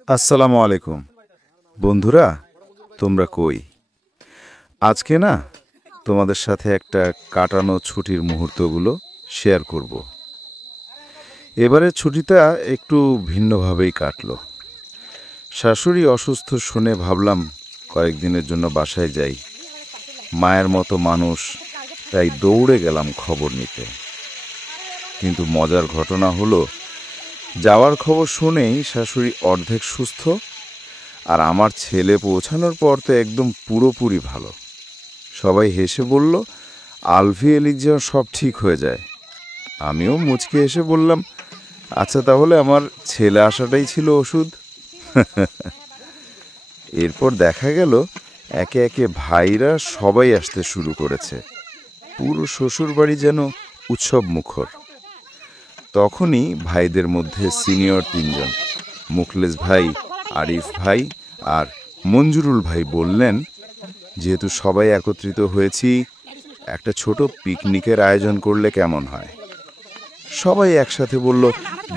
আসসালামু আলাইকুম বন্ধুরা, তোমরা কই? আজকে না তোমাদের সাথে একটা কাটানো ছুটির মুহূর্তগুলো শেয়ার করব। এবারে ছুটিটা একটু ভিন্নভাবেই কাটলো। শাশুড়ি অসুস্থ শুনে ভাবলাম কয়েকদিনের জন্য বাসায় যাই। মায়ের মতো মানুষ, তাই দৌড়ে গেলাম খবর নিতে। কিন্তু মজার ঘটনা হলো, যাওয়ার খবর শুনেই শাশুড়ি অর্ধেক সুস্থ, আর আমার ছেলে পৌঁছানোর পর তো একদম পুরোপুরি ভালো। সবাই হেসে বলল, আলভি এলিজিয়া সব ঠিক হয়ে যায়। আমিও মুচকে হেসে বললাম, আচ্ছা তাহলে আমার ছেলে আসাটাই ছিল ওষুধ। এরপর দেখা গেল একে একে ভাইরা সবাই আসতে শুরু করেছে। পুরো শ্বশুর বাড়ি যেন উৎসব মুখর। তখনই ভাইদের মধ্যে সিনিয়র তিনজন, মুখলেস ভাই, আরিফ ভাই আর মঞ্জুরুল ভাই বললেন, যেহেতু সবাই একত্রিত হয়েছি, একটা ছোট পিকনিকের আয়োজন করলে কেমন হয়? সবাই একসাথে বলল,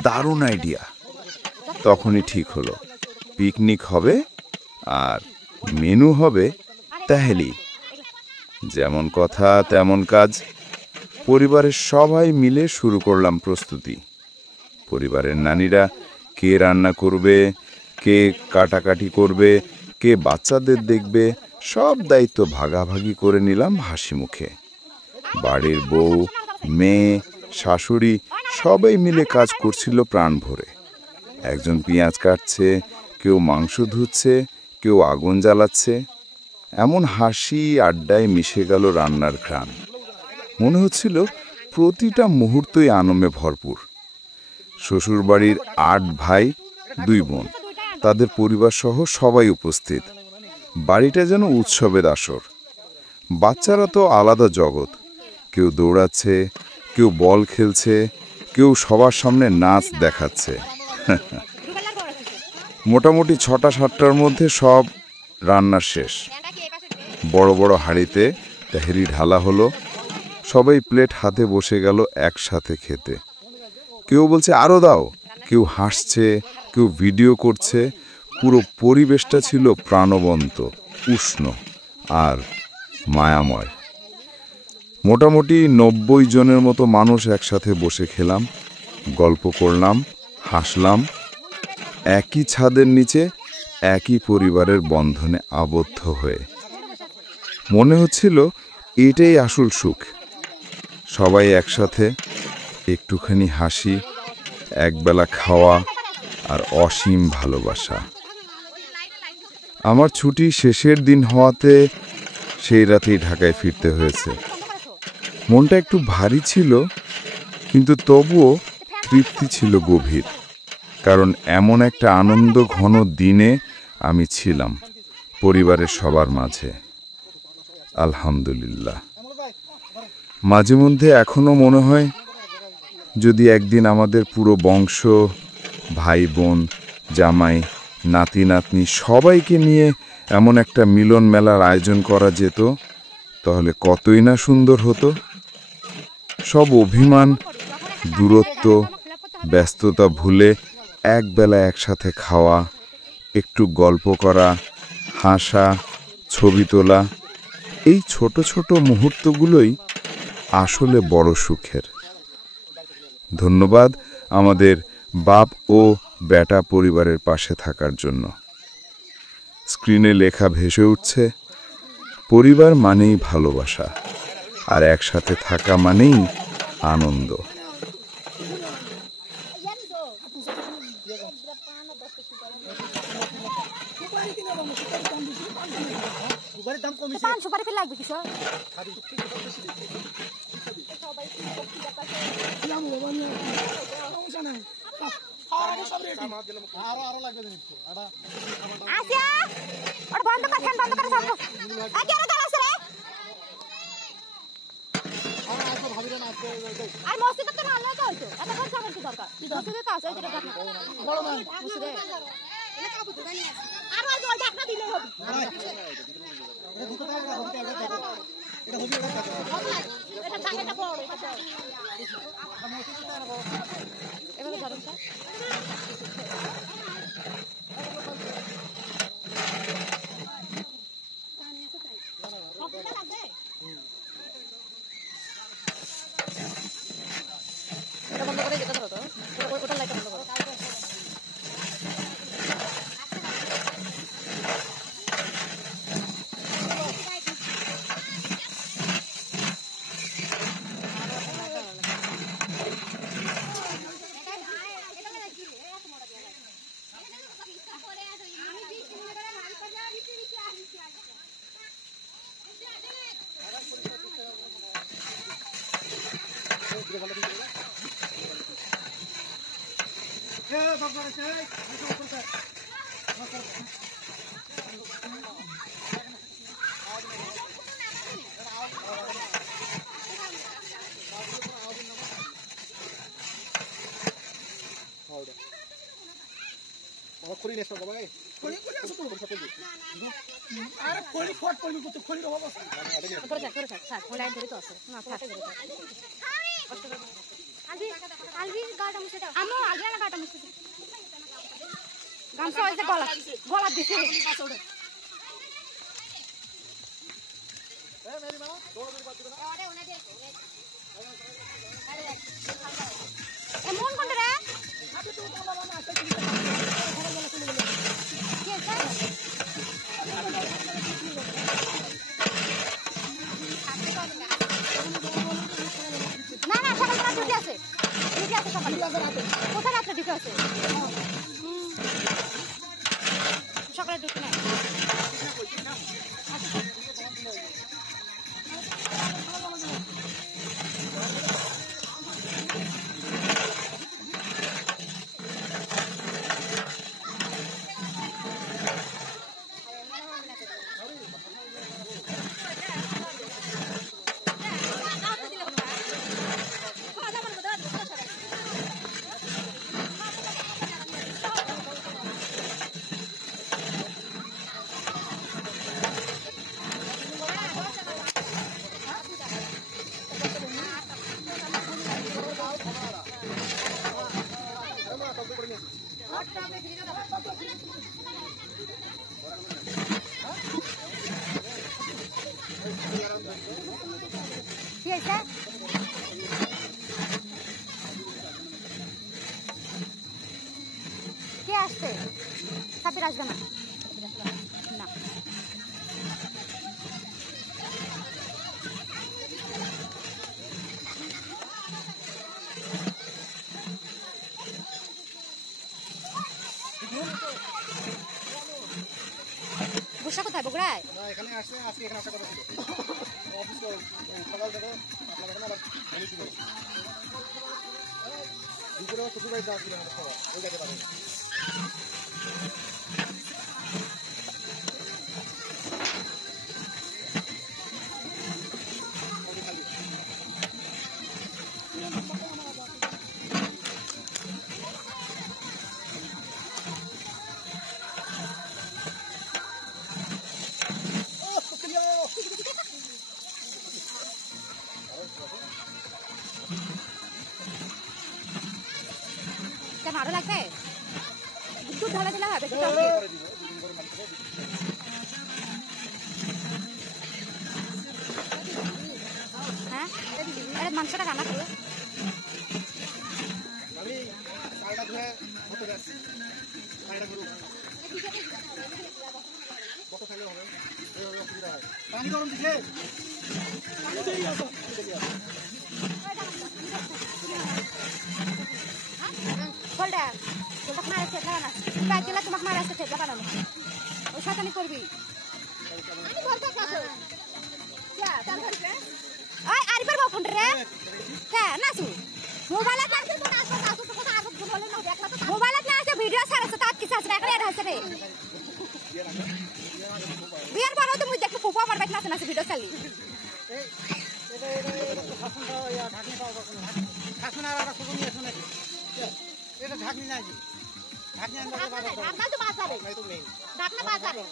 দারুণ আইডিয়া। তখনই ঠিক হলো, পিকনিক হবে আর মেনু হবে তাহেলি। যেমন কথা তেমন কাজ। পরিবারের সবাই মিলে শুরু করলাম প্রস্তুতি। পরিবারের নানীরা কে রান্না করবে, কে কাটাকাটি করবে, কে বাচ্চাদের দেখবে, সব দায়িত্ব ভাগাভাগি করে নিলাম হাসি মুখে। বাড়ির বউ, মেয়ে, শাশুড়ি সবাই মিলে কাজ করছিল প্রাণ ভরে। একজন পেঁয়াজ কাটছে, কেউ মাংস ধুচ্ছে, কেউ আগুন জ্বালাচ্ছে। এমন হাসি আড্ডায় মিশে গেল রান্নার ঘ্রাণ। মনে হচ্ছিল প্রতিটা মুহূর্তই আনন্দে ভরপুর। শ্বশুরবাড়ির ৮ ভাই ২ বোন, তাদের পরিবার সহ সবাই উপস্থিত। বাড়িটা যেন উৎসবের আসর। বাচ্চারা তো আলাদা জগৎ। কেউ দৌড়াচ্ছে, কেউ বল খেলছে, কেউ সবার সামনে নাচ দেখাচ্ছে। মোটামুটি ৬টা-৭টার মধ্যে সব রান্না শেষ। বড় বড় হাঁড়িতে তাহেরি ঢালা হলো। সবাই প্লেট হাতে বসে গেল একসাথে খেতে। কেউ বলছে আরও দাও, কেউ হাসছে, কেউ ভিডিও করছে। পুরো পরিবেশটা ছিল প্রাণবন্ত, উষ্ণ আর মায়াময়। মোটামুটি ৯০ জনের মতো মানুষ একসাথে বসে খেলাম, গল্প করলাম, হাসলাম। একই ছাদের নিচে একই পরিবারের বন্ধনে আবদ্ধ হয়ে। মনে হচ্ছিল এটাই আসল সুখ। সবাই একসাথে, একটুখানি হাসি, একবেলা খাওয়া আর অসীম ভালোবাসা। আমার ছুটি শেষের দিন হওয়াতে সেই রাতেই ঢাকায় ফিরতে হয়েছে। মনটা একটু ভারী ছিল, কিন্তু তবুও তৃপ্তি ছিল গভীর। কারণ এমন একটা আনন্দ ঘন দিনে আমি ছিলাম পরিবারের সবার মাঝে। আলহামদুলিল্লাহ। মাঝে মধ্যে এখনো মনে হয়, যদি একদিন আমাদের পুরো বংশ, ভাই বোন, জামাই, নাতি নাতনি সবাইকে নিয়ে এমন একটা মিলন মেলার আয়োজন করা যেত, তাহলে কতই না সুন্দর হতো। সব অভিমান, দূরত্ব, ব্যস্ততা ভুলে একবেলা একসাথে খাওয়া, একটু গল্প করা, হাসা, ছবি তোলা, এই ছোট ছোট মুহূর্তগুলোই আসলে বড় সুখের। ধন্যবাদ আমাদের বাপ ও বেটা পরিবারের পাশে থাকার জন্য। স্ক্রিনে লেখা ভেসে উঠছে, পরিবার মানেই ভালোবাসা, আর একসাথে থাকা মানেই আনন্দ। খড়ি নেছ ভাই খড়ি করে আসো তো সাথে আর খড়ি ফট পড়বি কত খড়ি রব আছে করে থাক অনলাইন ধরে তো আছে না থাক আলবি আলবি গাটা মুছে দাও আমো আগে না গাটা মুছে গামছা ওই যে গলা দিছে এ মেরি মা দৌড় দৌড় বাদ দিবে না আরে ওনা দে এমন কোন রে আপনি তো বলা না আছে কি না না সকাল রাত ডিউটি আছে সকালে কোথায় রাত্রে ডিউটি আছে সকালে ডিউটি নাই কি হয়েছে কে আসছে সাথে আসবে না না বসা কোথায় বগুড়ায় না এখানে আসছে আজকে এখানে আসা কথা ছিল অফিস তো সকাল থেকে আপনার এখানে আবার আমি কি করব দুপুরে কত গাড়ি দাও ছিল আমাদের সবাই ওই জায়গায় পাবেন কেন আরো লাগবে দুধ ঢালা দিলে হবে হ্যাঁ আরে মাংসটা রান্না করো আমি চালটা ধুয়ে হতে যাচ্ছি চালটা করুন কত খাইলে হবে এই অসুবিধা হয় পানি গরম দিলে পানি দেরি আসো বলটা মারা খেতে না প্রায় গেলে তোমাকে মারা আসতে খেতে বানানো ওই শয়তানি করবি আরিফের বাবু রে হ্যাঁ নাচু মোবাইলে মোবাইলে না আছে ভিডিও ছাড়ছে তার কিছু আছে এখন এটা হচ্ছে রে বিয়ার পর তো মুই দেখো ফুফা মারবে নাচে নাচে ভিডিও চালি এটা ঢাকনি নাই ঢাকনি আনতে ঢাকনা তো বাজারে ঢাকনা বাজারে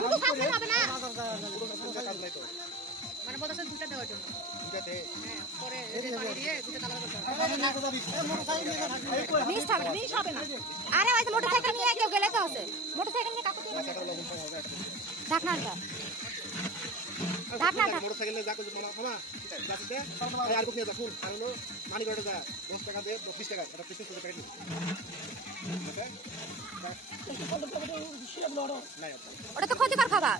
শুধু সামনে হবে না মানে বলতেছে দুটা দেওয়ার জন্য হ্যাঁ পরে দিয়ে দুটা তালা মিস হবে না আরে ওই মোটরসাইকেল নিয়ে কেউ গেলে তো আছে মোটরসাইকেল নিয়ে কাকু ঢাকনাটা মোটরসাইকেলে যা কিছু মামা যাতে আর কোথায় যা শুন কারণ মানি করে যা 10 টাকা দে 20 টাকা এটা 25 টাকা প্যাকেট ওটা তো ক্ষতিকর খাবার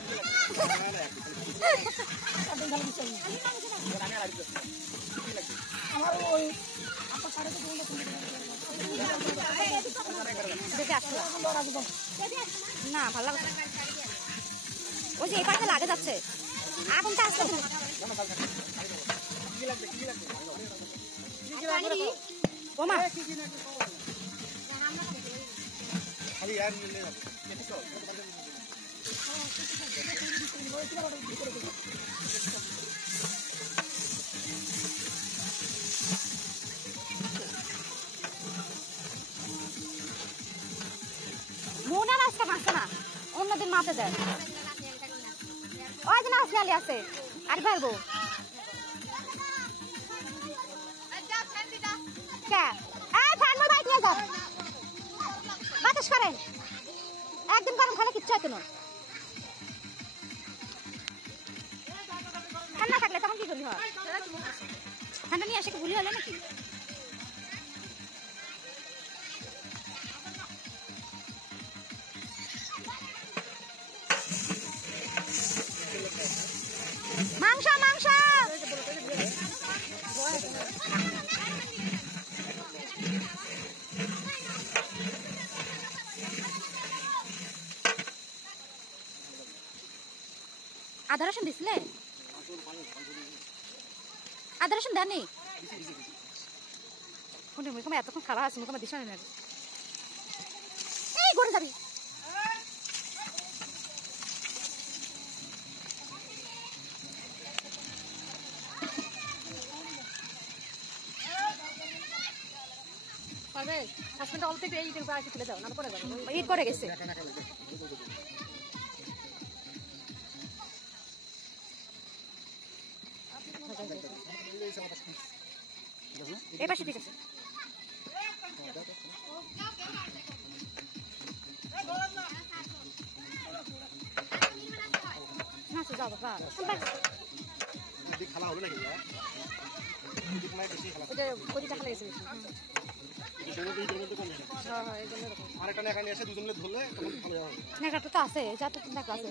না ভালো লাগছে ওই যে এই পাশে লাগে যাচ্ছে আগুনটা আসতে ওমা খালি আর নিয়ে নাও মোনা রাস্তা মাসে না অন্যদিন মাপে দেয় ওই দিন আসলে আছে আর পারবো বাতাস করেন একদিন গরম খালে কিচ্ছু হতো না ঠান্ডা থাকলে তখন কি করবি হয় ঠান্ডা নিয়ে আসে কি ভুলি হলো নাকি মাংস মাংস আদা রসুন দিছিলে আদা রসুন দেননি মুখে এতক্ষণ খারাপ আছে মুখে দিস না এই ঘুরে যাবি ঈদ করে গেছে এই পাশে ঠিক আছে না যাও বাবা খালা হবে নাকি কোটিটা খালা গেছে আরেকটা এখানে এসে দুজন মিলে ধরলে তখন ভালো হবে নেকাটা তো আছে যা তো নেকা আছে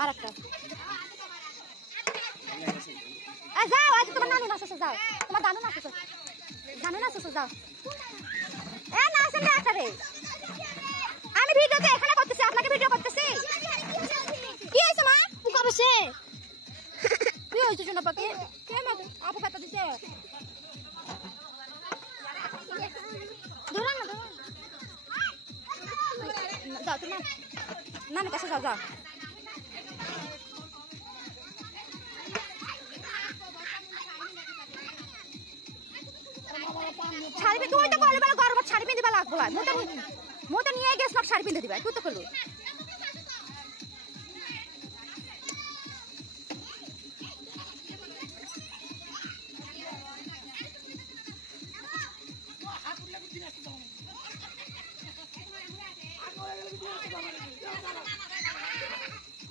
আর একটা যাও আজ তোমার নানু নাচছে যাও তোমার দানু নাচছে যাও এ নাচেন না আরে আমি ভিডিওতে এখানে করতেছি আপনাকে ভিডিও করতেছি কি হইছে মা পুকা বসে কি হইছে শোনা পাকে কে মা আপু কথা দিছে দূরা না যাও তুমি নানু কাছে যাও শাড়ি তুই তো বলে বলে গরম শাড়ি পিঁধে দিবা লাগবো মোটা নিয়ে গেছ না শাড়ি পিঁধে দিবা তুই তো করলু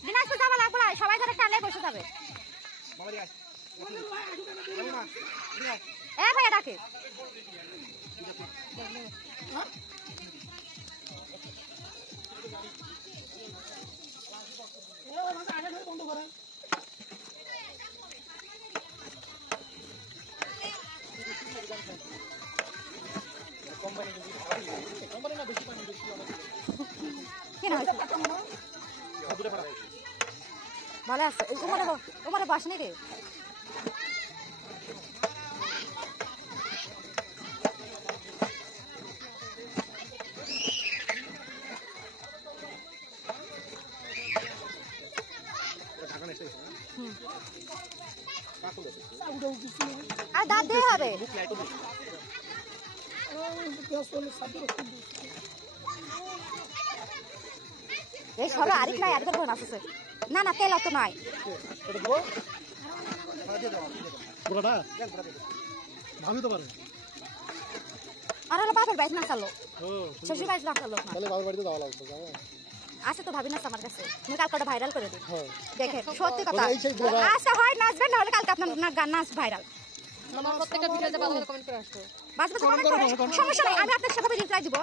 দিনাজপুর যাওয়া লাগবো না সবাই ধরে টানে বসে যাবে এ ভাইয়া ডাকে ভালো আছে তোমার বাস নাকি আর দাঁত দিয়ে হবে এই সবে আরেক নাই আরেকবার করে নাচছে না না তেল অত নাই আর হলো বাপের বাইক না চালো শ্বশুর বাইক না চালো আছে তো ভাবি না আমার কাছে তুমি কালকে ভাইরাল করে দিই দেখেন সত্যি কথা আচ্ছা হয় নাচবেন না হলে কালকে আপনার গান নাচ ভাইরাল প্রত্যেকটা ভিডিওতে ভালো কমেন্ট করে আসতো সমস্যা নেই আমি আপনার সাথে রিপ্লাই দিব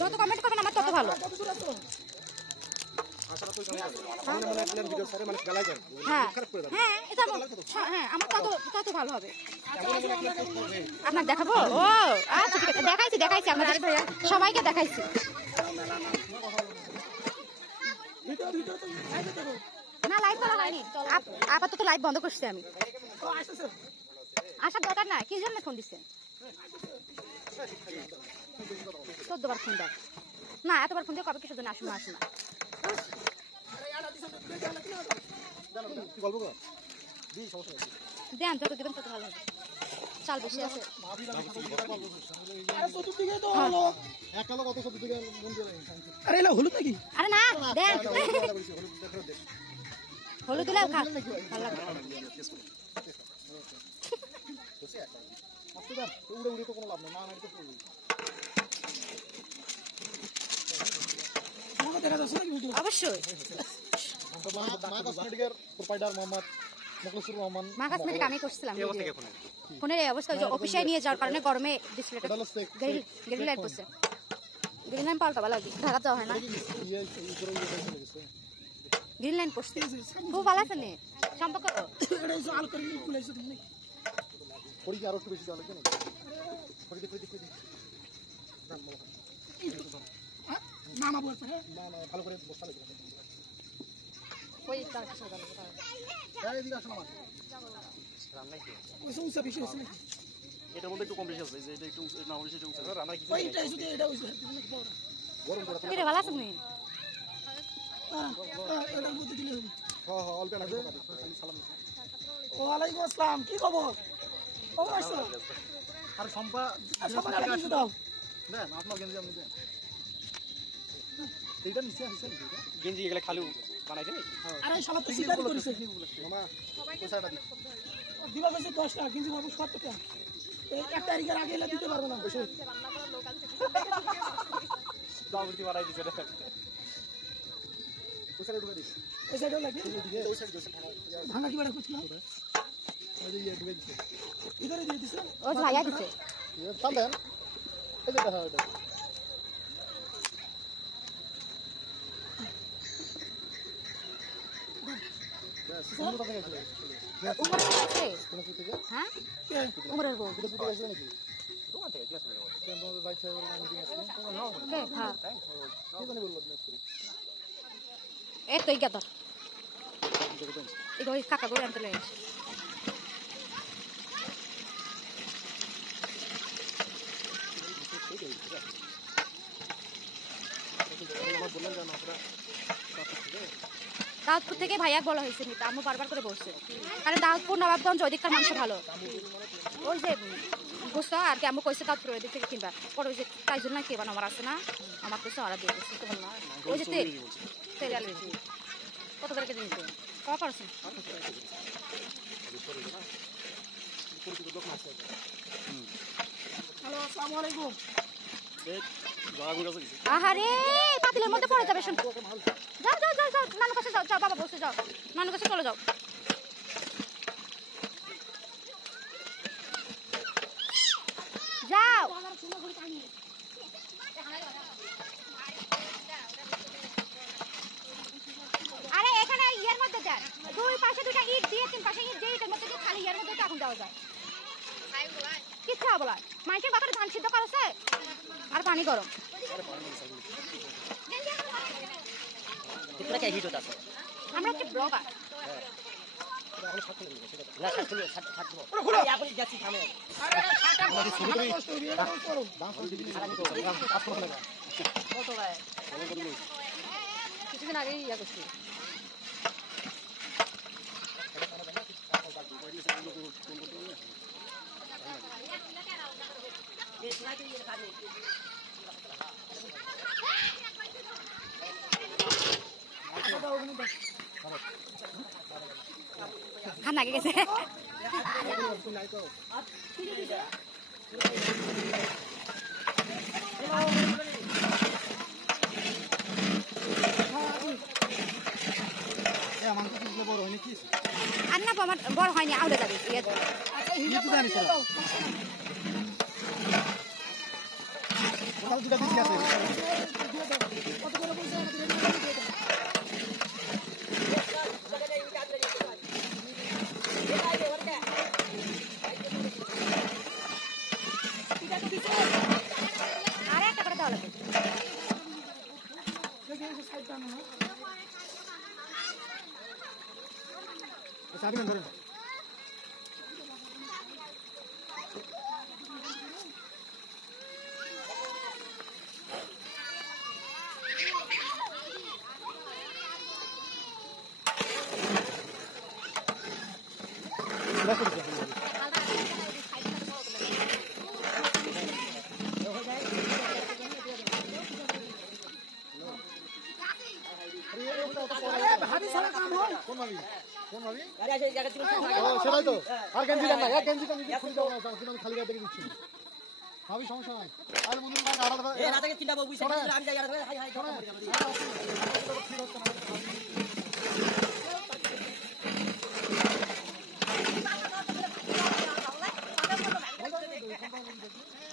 যত কমেন্ট করবেন আমার তত ভালো হ্যাঁ আমার তত ভালো হবে আপনার দেখাবো ও আচ্ছা ঠিক আছে দেখাইছি আপনাদের সবাইকে দেখাইছি না লাইভ করা হয়নি আপাতত লাইভ বন্ধ করছি আমি আসার দরকার না, কি জন্য ফোন দিচ্ছেন? 14 বার ফোন দেয় না, এতবার ফোন দিয়ে কবে কিসের জন্য আসুন না আসুন না। দেন, যত দেবেন তত ভালো হবে। চাল বেশি আছে। আরে এলা হলুদ নাকি? আরে না, দেন। হলুদ দিলে খা, ভালো লাগবে। উড়ে উড়ে তো কোনো লাভ নেই, না তো পড়বে। দেখা যাচ্ছে নাকি ভিডিও? অবশ্যই। মা কসমেটিকের প্রোপাইটার মোহাম্মদ মুখলিসুর রহমান। মা কসমেটিক আমি করছিলাম ফোনের এই অবস্থা। অফিসে নিয়ে যাওয়ার কারণে গরমে ডিসপ্লেটা গ্রিন লাইট পড়ছে। গ্রিন লাইন পাল্টা ভালো লাগে, ঢাকা যাওয়া হয় না। গ্রিন লাইন পড়ছে, খুব ভালো আছে নে সম্পর্ক। পরীক্ষা আরো একটু বেশি দেওয়া লাগবে না? না না বলতে না না ভালো করে বসা লাগবে। ওই তার কিছু ভালো কথা। এদিকে আসো না। রান্নাই কি? ওই সমস্যা বেশি হচ্ছে নাকি? এটার মধ্যে একটু কম বেশি আছে, যে এটা একটু না হলে সেটা উঠে রান্না কি ওই এটা শুধু এটা হইছে গরম করে। কি রে ভালো আছে নি? এটার মধ্যে দিলে হবে। হ্যাঁ হ্যাঁ অল্প লাগবে। সালাম। ওয়ালাইকুম আসসালাম, কি খবর? খবর আছে? আর সম্পা কিছু দাও দেন, আপনার গেঞ্জি আপনি দেন। এইটা নিচে আছে গেঞ্জি এগুলা খালু বানাইছে নি? আরে শালা তো সিগারি করেছে মামা পয়সাটা দি দিবা কইছে 10 টাকা গেঞ্জি বাবু 70 টাকা। এই এক তারিখের আগে এলা দিতে পারবো না। বসে দাবুতি বানাই দিছে রে। পয়সাটা ঢুকে দিস। এই সাইডে লাগে ওই সাইডে ভাঙা কি বড় করছিস না? ওই যে ইয়ে ঢুকে দিছে ইধারে দিয়ে দিছে। ও ভাইয়া দিছে। চাল দেন। এই যে দেখা এটা উমরের বউ আছে? হ্যাঁ উমরের বউ। দে, হ্যাঁ। এই তো ইগাদর এটা ওই কাকা করে আনতে লেগে দাউদপুর থেকে ভাইয়া বলা হয়েছে নিতে, আম্মু বারবার করে বলছে। কারণ দাউদপুর নবাবগঞ্জ ওইদিককার মাংস ভালো। ওই যে বুঝতো আর কি, আম্মু কইছে দাউদপুর ওই দিক থেকে কিনবা। পরে ওই যে তাই জন্য কি বানো আমার আছে না, আমার কইছে ওরা দিয়ে দিচ্ছে। ওই যে তেল তেল আলু কত করে কেজি নিতে কত পারছেন? হ্যালো আসসালামু আলাইকুম। আহারে পাতিলের মধ্যে পড়ে যাবে। যাও যাও যাও যাও নানু কাছে যাও, যাও বাবা বসে যাও, নানু কাছে চলে যাও। যাও আরে এখানে ইয়ের মধ্যে যান, দুই পাশে দুটা ইট দিয়ে তিন পাশে ইট দিয়ে ইটের মধ্যে দিয়ে খালি ইয়ের মধ্যে এখন যাওয়া যায়। কিচ্ছু হবে না, মাইকের বাপারে ধান সিদ্ধ করেছে আর পানি গরম। আমরা হচ্ছে ব্লগার। কিছুদিন আগে ইয়া করছি। হান আগে গেছে। আর না আমার বড় হয়নি, আউলে যাবে। আরে একটা করে দেওয়া লাগবে। কোন ভাবি ও, সেটাই তো আর গেঞ্জি দেন না এক গেঞ্জি তো নিজে খুলে দেবো না স্যার তুমি খালি গায়ে থেকে দিচ্ছি ভাবি সমস্যা নাই আর বন্ধু আড়া এ রাতে চিন্তা বাবু আমি যাই আর হাই হাই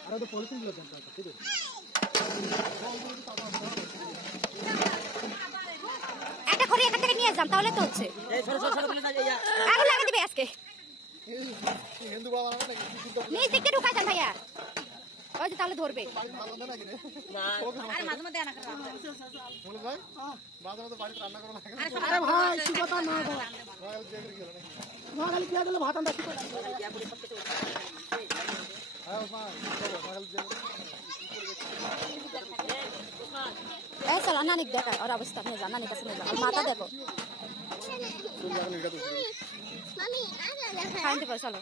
আরে তো পলিথিন গুলো দেন ঠিক আছে একটা করে এখান থেকে নিয়ে যান তাহলে তো হচ্ছে এই ছোট ছোট ছোট বলে না ইয়া আগুন লাগা দিবে আজকে হিন্দু বাবা না নাকি কি চিন্তা নিজ দিকে ঢুকা যান ভাইয়া ওই যে তাহলে ধরবে বাড়ি ভালো না নাকি রে আরে মাঝে মধ্যে আনা করা বলে ভাই বাজার মধ্যে বাড়িতে রান্না করো না আরে ভাই শিকতা না দাও ভাই জেগে গেল নাকি মহাকালী কি দিলে ভাত আনতে শিকতা হ্যাঁ ওসমান মহাকালী জেগে এই চলো নানিক দেখা ওর অবস্থা নিয়ে যান নানির কাছে নিয়ে যান মাথা দেখো খাইতে পারো চলো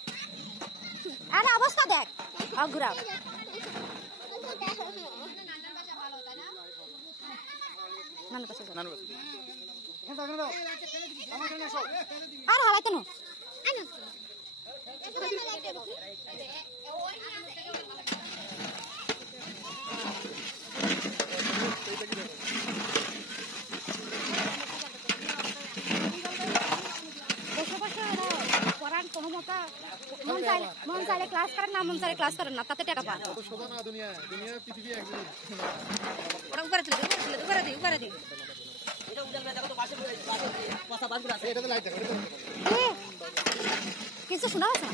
আরে অবস্থা দেখ ঘুরাও নানুর কাছে যাও। আর হালাই কেন বসে বসে পড়ান কোনো মতো মন চাইলে ক্লাস করেন না মন চাইলে ক্লাস করেন না তাতে টাকা পান তো সোজা না দুনিয়া পৃথিবী এক জিনিস ওরা উপরে তুলে উপরে দি এটা উড়াল দেখো তো পাশে পাশা বাঁধ আছে এটাতে লাইট দেখো কিছু শোনা যাচ্ছে না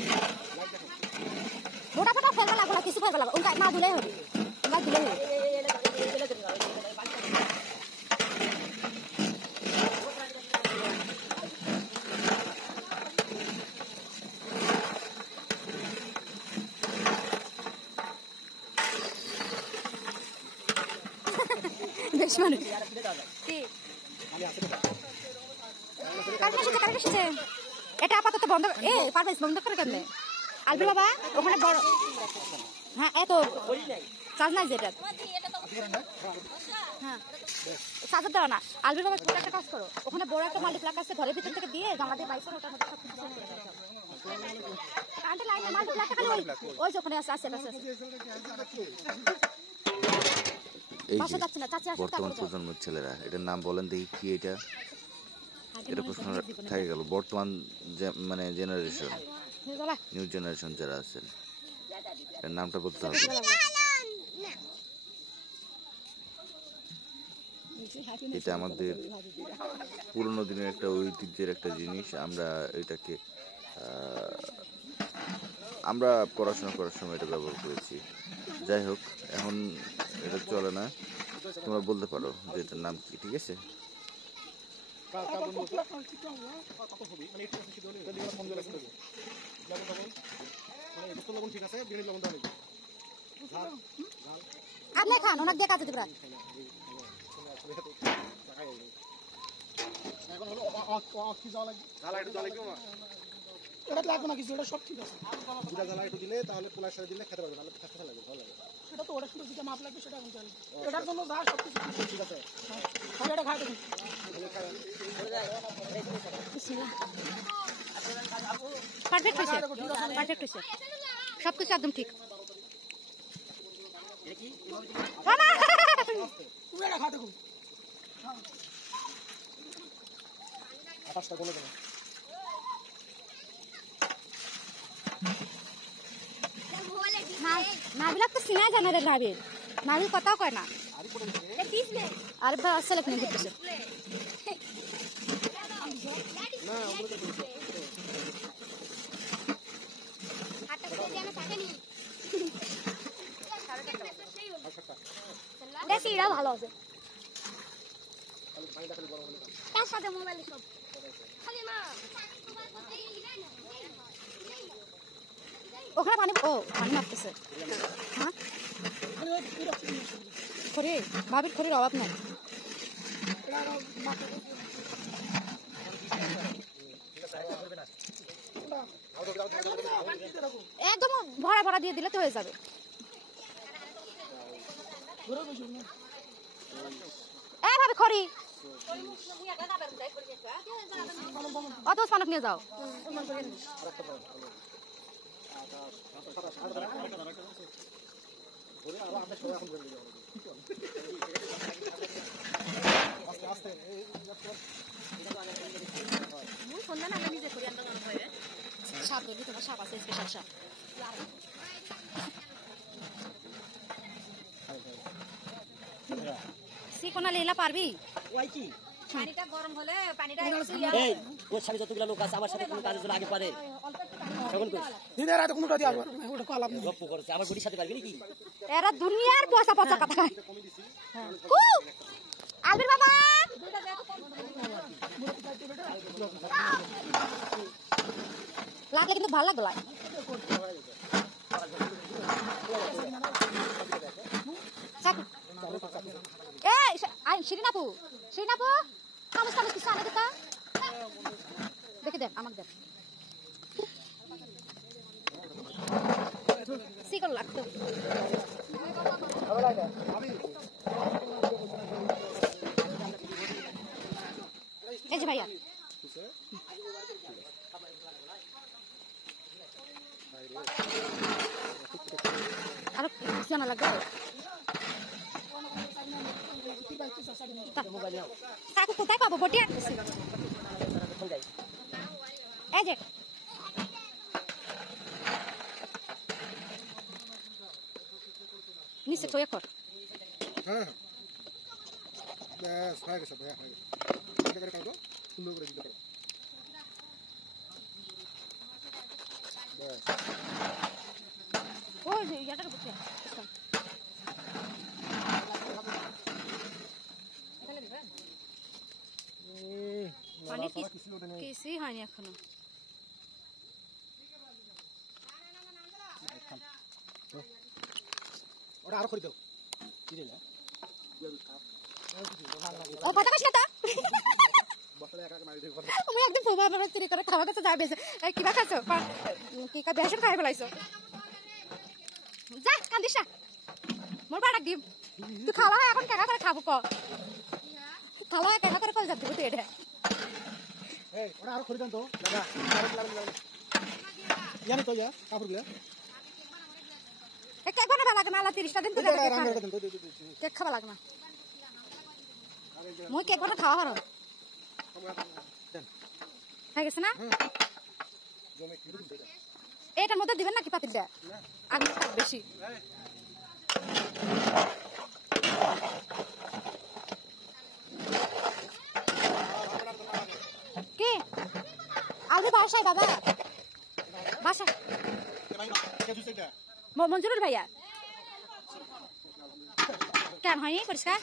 মোটা ফোটা ফেলবে লাগবে না কিছু ফেলবে লাগবে ওটা না দিলেই হবে না দিলেই হবে বেশ মানে কি কারেন্ট এসেছে এটা আপাতত বন্ধ পারবে বন্ধ করে কেমনে আলবি বাবা ওখানে বড় হ্যাঁ এত চার্জ নাই যেটা হ্যাঁ চার্জার দেওয়া না আলবি বাবা ছোট একটা কাজ করো ওখানে বড় একটা মাল্টিপ্লাক আছে ঘরের ভিতর থেকে দিয়ে জানলা দিয়ে বাইক করে ওটার মধ্যে সব কিছু কারেন্টের লাইন মাল্টিপ্লাকটা খালি ওই যে ওখানে আছে আছে এই যে বর্তমান প্রজন্মের ছেলেরা এটার নাম বলেন দেখি কি এটা এটা প্রশ্ন থেকে গেল বর্তমান মানে জেনারেশন নিউ জেনারেশন যারা আছেন এর নামটা বলতে হবে এটা আমাদের পুরনো দিনের একটা ঐতিহ্যের একটা জিনিস আমরা এটাকে আমরা পড়াশোনা করার সময় এটা ব্যবহার করেছি যাই হোক এখন এটা চলে না তোমরা বলতে পারো যে এটার নাম কি ঠিক আছে আপনি খান ওনার দিয়ে কাজে দিবেন এখন হলো কি যাওয়া লাগবে জ্বালা একটু জ্বালা কেউ না এটা লাগবে না কিছু এটা সব ঠিক আছে দুটা জ্বালা একটু দিলে তাহলে পোলার সাথে দিলে খেতে পারবে নাহলে খেতে লাগবে ভালো লাগবে সেটা তো ওটা শুধু যেটা মাপ লাগবে সেটা আমি জানি এটার জন্য যা সব কিছু ঠিক আছে তাহলে এটা খাই দেখুন পারফেক্ট হয়েছে পারফেক্ট হয়েছে সব কিছু একদম ঠিক নাবিল তো চিনাই জানে রে নাবিল নাবিল কথাও কয় না আর আসলে আপনি ঘুরতেছে সিঁড়া ভালো আছে তার সাথে মোবাইল সব ওখানে পানি পানি মারতেছে হ্যাঁ খড়ি ভাবির খড়ির অভাব নাই একদম ভরা ভরা দিয়ে দিলে তো হয়ে যাবে ভাবি খড়ি অত পানক নিয়ে যাও সাপ ধরবি তোমার সাপ আছে স্পেশাল সাপ সিকোনা লীলা পারবি ওই কি পানিটা গরম হলে পানিটা এই ওর সাথে যতগুলো লোক আছে আমার সাথে কোনো কাজের জন্য আগে পারে তখন কই দিনের রাতে কোনটা দিয়ে আবার ওটা কলাম নেই গপ্প করছে আমার বুড়ির সাথে পারবি নাকি এরা দুনিয়ার পয়সা পয়সা কথা কয় আলবির বাবা লাগলে কিন্তু ভালো লাগলো এই শিরিনাপু কামস কামস কিছু আনে দিতা দেখে দেন আমাকে দেন সিকল লাগতো এই যে ভাইয়া আর জানা লাগবে তাকে কোথায় পাবো বটি আনতেছি এই যে নিচে তো একর হ্যাঁ ব্যাস হয়ে গেছে ভাইয়া হয়ে গেছে এটা করে কাটো সুন্দর করে দিতে পারো ওই যে ইয়াটার বুঝছে পানি কিছুই হয়নি এখনো ওটা আরো করে দাও কি রে ও কথা কইছ না তো বসলে একা মারি দেব আমি একদম ফোবা বড় তিরি করে খাওয়া কাছে যাবে এই কিবা খাইছো কি কা বেশন খাই ফেলাইছো যা কান্দিস না মোর বাড়া ডিম তুই খাওয়া এখন কাকা করে খাবো ক খাওয়া কাকা করে কল যাবি তুই এটা এই ওটা আরো করে দেন তো দাদা জানি তো যা কাপড়গুলো কেক বানাবে লাগে না 30টা দিন তো কেক খাওয়া লাগে না মই কেক বানা খাওয়া হারো হয়ে গেছে না এটার মধ্যে দিবেন নাকি পাতিলটা আগে বেশি কে আলু বাসায় দাদা বাসায় মঞ্জুরুল ভাইয়া কেন হয়নি পরিষ্কার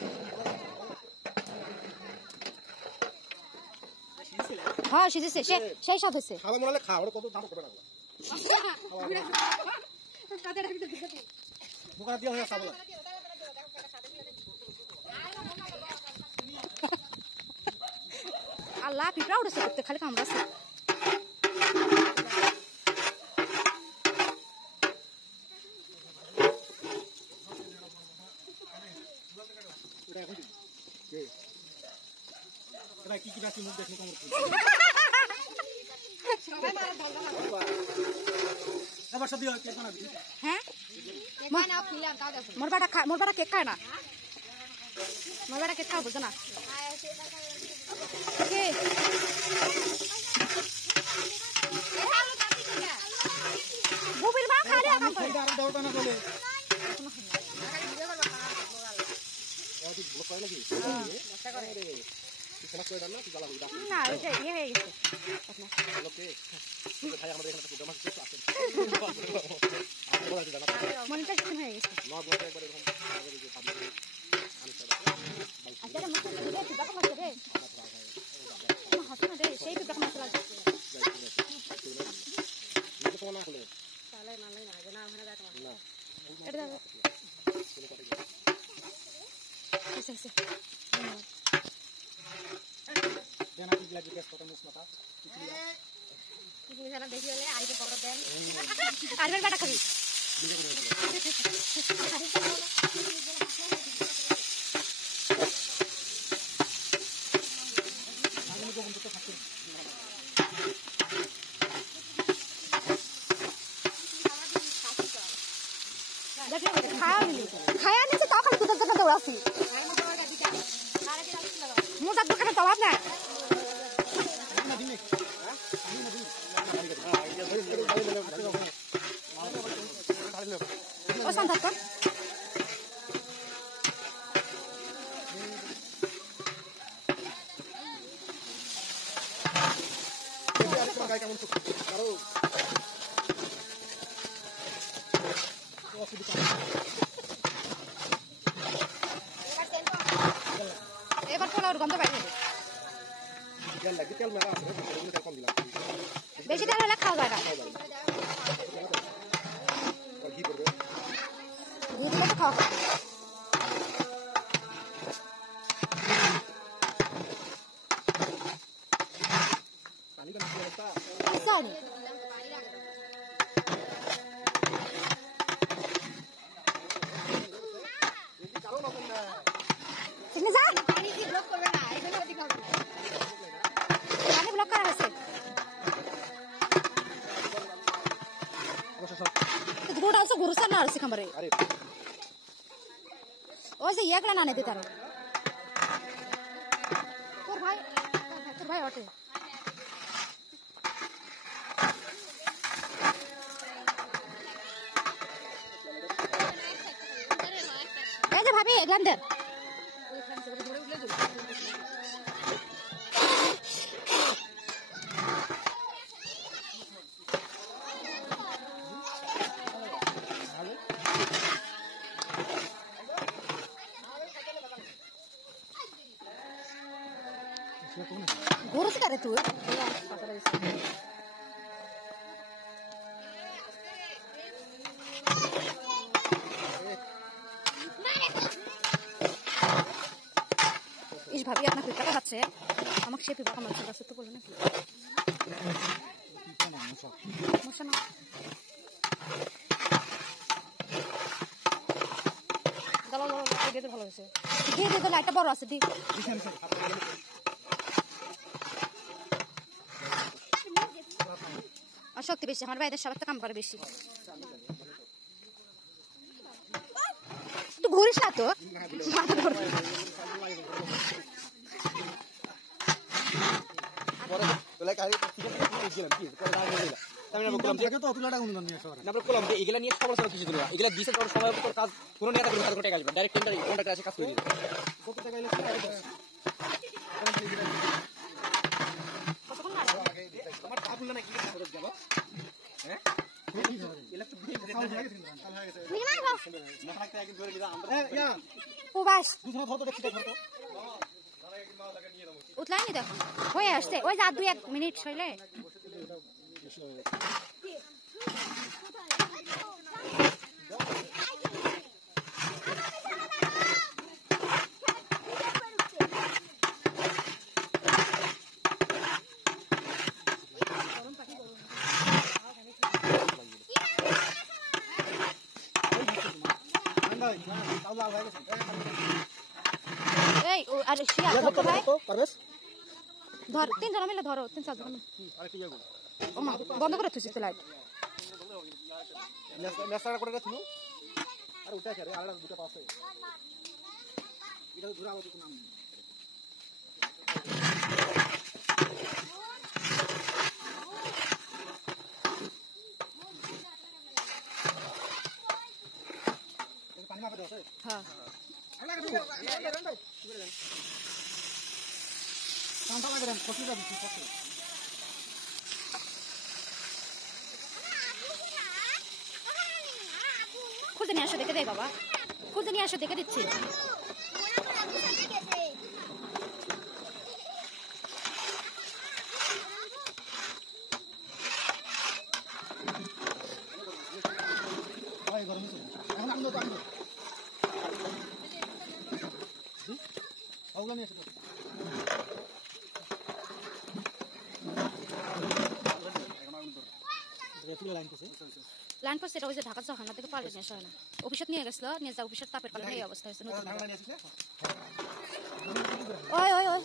হ্যাঁ সিজেছে সেই স্বাদ হয়েছে খাওয়া মনে হলে খাওয়া কত দাম করবে না দোকান দিয়ে হয়ে খাবো আল্লাহ পিঁপড়া উঠেছে করতে খালি কামড়াচ্ছে কি কি বাকি মুখ দেখলে কমর আবার সব দিয়ে কেক বানাবি হ্যাঁ মোর বাটা কেক খায় না মোর বাটা কেক খাওয়া বুঝো না বুবির মা খায় রে কাম করে আরো দাওটা না বলে না ওইটা ইয়ে হয়ে গেছে মনিটাইজেশন হয়ে গেছে আচ্ছা মুখ দিলে পিপা কমাচ্ছে রে হাসি না রে সেই পিপা কমাচ্ছে লাগে এটা দাও দেনা কি লাগি গ্যাস কত মুছ মাথা তুমি জানা দেখি হলে আইবে পকড় দেন আরবের বাটা খাবি দৌড়াচ্ছি মোটার দোকানে জবাব না ও সন্তান এবার পোলাওর গন্ধ বাইরে বেশি তেল হলে খাওয়া যায় না ঘি দিলে তো খাওয়া জানি তুমি যা পানি কি ব্লক করবে না এই জন্য ওদিকে হবে পানি ব্লক করা আছে গুড় আছে গুরুসা না আছে খামারে আরে ওই যে একলা না নিতে তারো তোর ভাই ওঠে এই যে ভাবি গ্রাইন্ডার ঘুরছে কারে তুই ইস ভাবি আপনার টাকা খাচ্ছে আমাকে সে পিবা কামাচ্ছে গাছ তো বলে নাকি মশা না ভালো হয়েছে দিয়ে দিয়ে লাইটটা বড় আছে দি আর শক্তি বেশি আমার ভাইদের সবার তো কাম করে বেশি তুই ঘুরিস না তো এগুলা নিয়ে খবর কিছু দিল এগুলা দিছে তোর সময় কাজ কোনো নেতা কোনো টাকা আসবে ডাইরেক্ট টেন্ডার কন্ট্রাক্ট আছে কাজ করে দিবে কত টাকা এলে তোমার বাবু না কি খবর যাব হ্যাঁ উঠলাইনি দেখো হয়ে আসছে ওই যা 2-1 মিনিট হইলে এই আরে শিয়া ধরো ভাই ধর 3 জন মিলে ধরো 3-4 জন আরে কি যাবো ও মা বন্ধ করে থুছিস লাইট নেসারা করে গেছিল আরে উঠা করে আলাদা দুটো পাশে এটা দূর আলো তো নাম পানি মাপে দাও হ্যাঁ খুঁজে নিয়ে আসো দেখে দেয় বাবা খুঁজে নিয়ে আসো দেখে দিচ্ছি লাইন পোস্ট এটা হয়েছে ঢাকা শহর থেকে পাল্টে নিয়ে আসা হয় না অফিসে নিয়ে গেছিল নিয়ে যা অফিসের তাপের কারণে এই অবস্থা হয়েছে ওই ওই ওই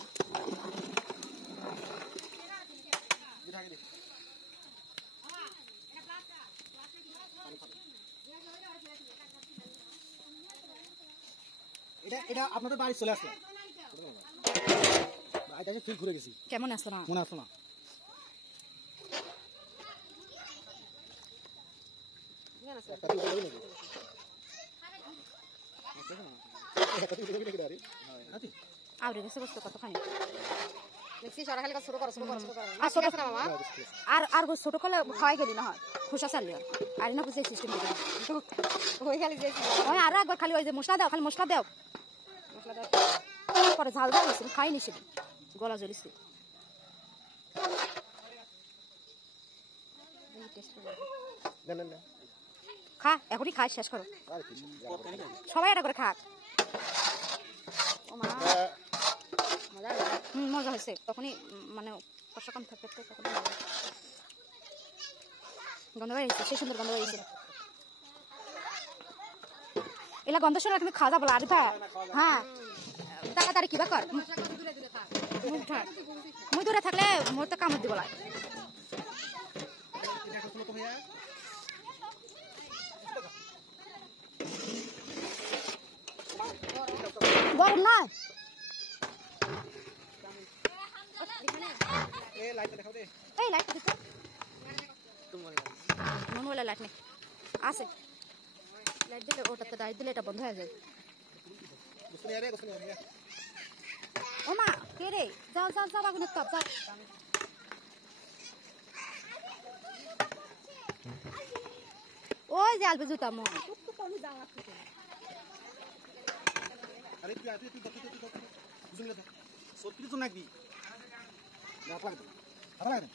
এটা এটা আপনাদের বাড়ি চলে আসলাম বাড়িটা ঠিক ঘুরে গেছি কেমন আছো না মনে আসো না আউরে গেছে বস্তু কতখানি দেখছি সরা খালি ছোট করো আর ছোট না মামা আর ছোট কলে খাওয়াই গেলি না হয় খুশা চালি আর না বুঝে সিস্টেম ওই খালি দিয়েছি ওই আরো একবার খালি ওই যে মশলা দাও খালি মশলা দাও পরে ঝাল ঝাল হয়েছে খাইনি সেদিন গলা জ্বলিছে খা এখনই খাই শেষ করো সবাই এটা করে খাক মজা হয়েছে তখনই মানে কষা কম থাকতে তখন গন্ধ বেরিয়েছে সেই সুন্দর গন্ধ বেরিয়েছে এলা গন্ধ শুনে তুমি খাওয়া যাবো আর হ্যাঁ তাড়াতাড়ি কিবা কর মুই দূরে থাকলে মোর তো কামড় দিব লাগে গরম না এই লাইট দিতে মনে লাইট নেই আছে লাইট দিলে ওটাতে লাইট দিলে এটা বন্ধ হয়ে যায় ও মা কে রে যাও যাও যাও আগুনের তাপ যাও ওই যে আলবে জুতা মো আরে তুই বুঝলি না সত্যি তো নাকি না পারবে আরে আরে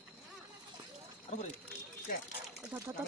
কে ধর ধর ধর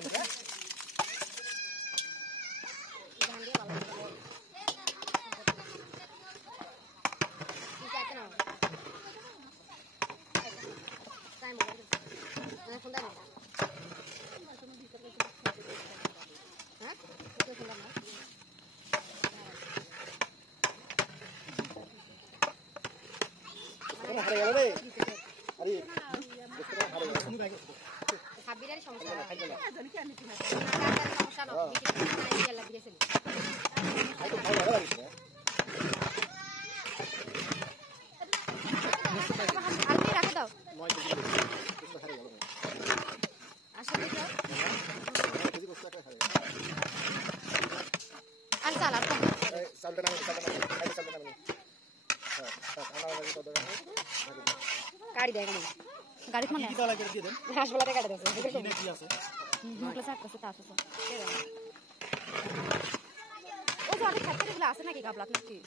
আলবি রাখে দাও আর চাল আর গাড়ি দেয় কেন গাড়ি মানে হাসপাতালে গাড়ি দেয় কি আছে মুখলে চাট করছে তা আছে ও তো অনেক ফ্যাক্টরি গুলো আছে নাকি গাবলাত নাকি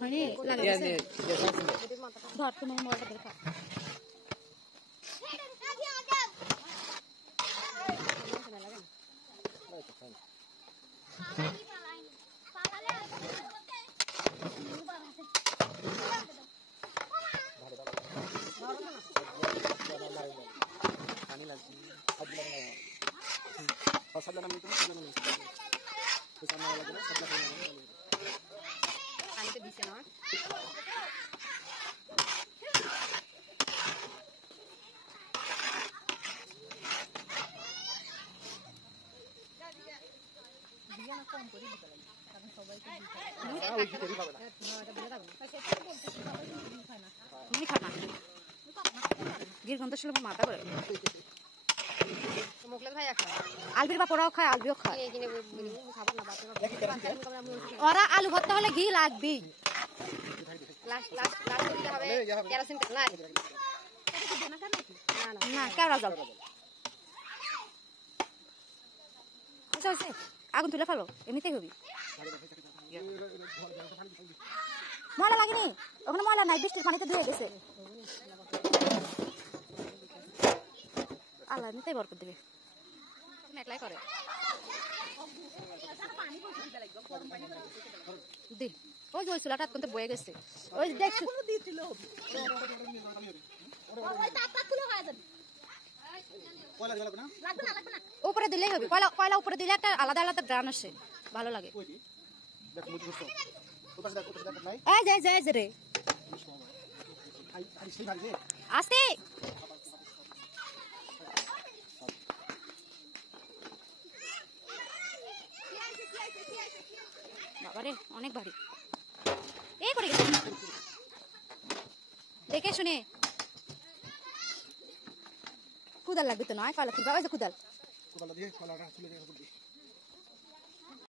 মানে লাগাইছে ধর তুমি মোবাইলটা দেখা পানিতে দিছে না তুমি খানা গির গন্ধ ছিল মাথা করে মুখলে ভাই একটা আলবির বা পোড়াও খায় আলবিও খায় কিনে খাবো না ওরা আলু ভর্তা হলে ঘি লাগবেই লাস্ট দিতে হবে কেরোসিন না না কেওড়া জল আচ্ছা আচ্ছা আগুন তুলে ফেলো এমনিতেই হবি ময়লা লাগেনি ওখানে ময়লা নাই বৃষ্টির পানিতে ধুয়ে গেছে আল্লাহ এমনিতেই বরকত দেবে একলাই করে দে ওই যে ওই চুলাটা কিন্তু বয়ে গেছে ওই দেখছি উপরে দিলেই হবে কয়লা উপরে দিলে একটা আলাদা আলাদা গ্রান আসে ভালো লাগে এই যে রে আস্তে বাবারে অনেক ভারী এই করে গেছে দেখে শুনে কুদাল লাগবে তো নয় কলা খুলবা ওই যে কুদাল কোদালা দিয়ে কলাটা তুলে দিয়ে